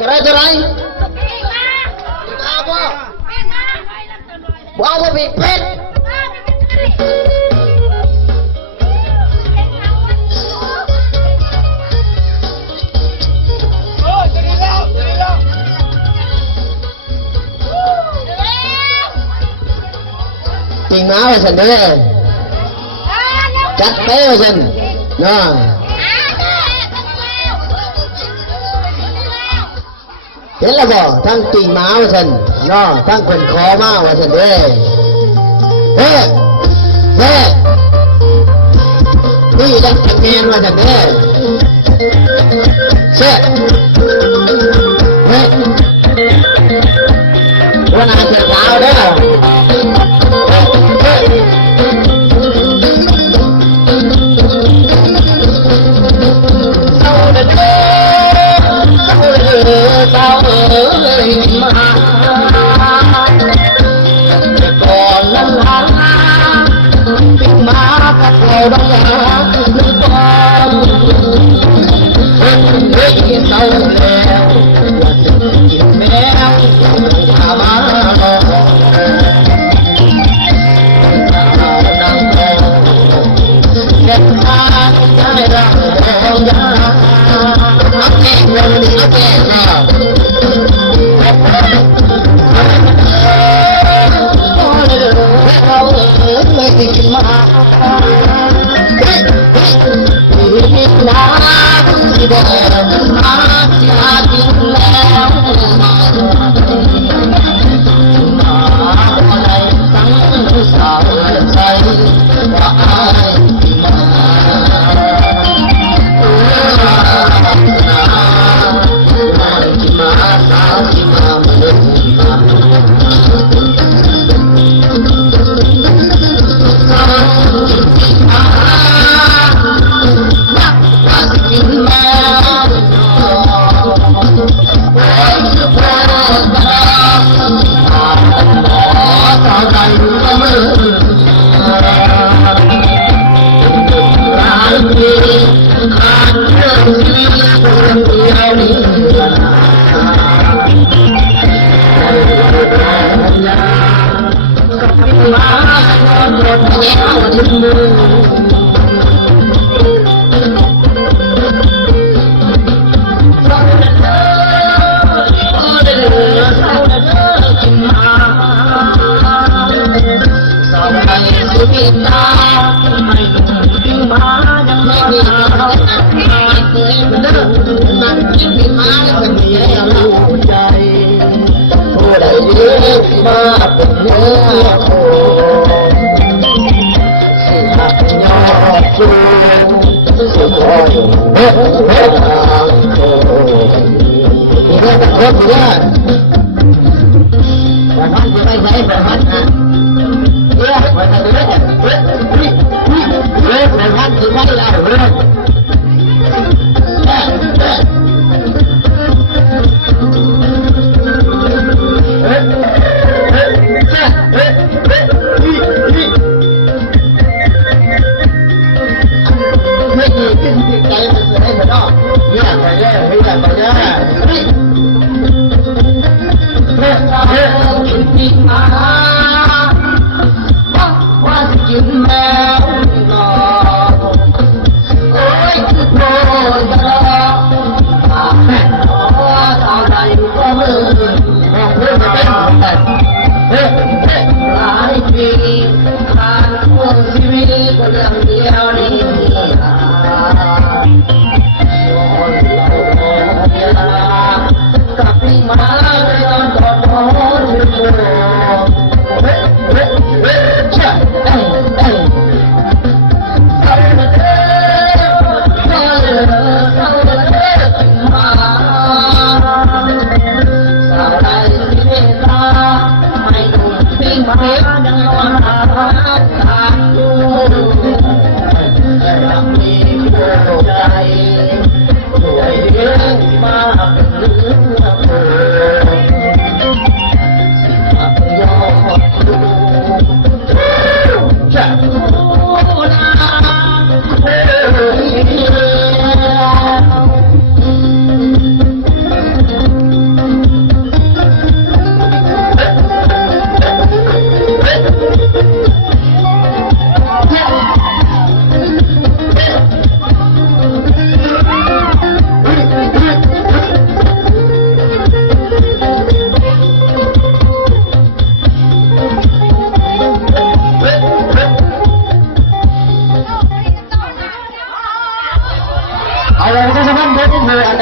ก็ได้จะไรว้าวว่าบีเพชรจริงนะว่าฉันเด้อจัดเต้ว่าฉันนะเห็นแล้วบ่ทั้งกิ่งไม้ว่าฉันย่อทั้งคนคอมาว่าฉันเด้เฮ้เฮ้นี่ยังแข็งแรงว่าฉันเด้เช่เฮ้วันนั้นเจ้าสาวเด้อเจ้าเอ๋ยมาก่อนนั้นลาปิดมาพัดเราดองหาลึกก่อนเฮ้ยเศร้าแล้วว่าจะกินแมวพามาลองนั่งรอแค่ทางได้รักเรายาอัพเองเราดีอัพเองเราไม่ติดมาติดน้ำที่เดินมาจะทิ้งแล้วมาอะไรตั้งสาวใจว่าอายมาสาวที่มาเมื่อมาเป็นเนื้อโคสิหักยอดจูสุดอ่อนเฮ้เฮ้ทางโตมีเรื่องตะโกนอยู่ว่าแต่ท่านจะไม่ใช่แบบนั้นนะเฮ้ยมาทำอะไรเฮ้ยแต่ท่านจะไม่ได้เฮ้ยว่าจะกินแมวนอน 25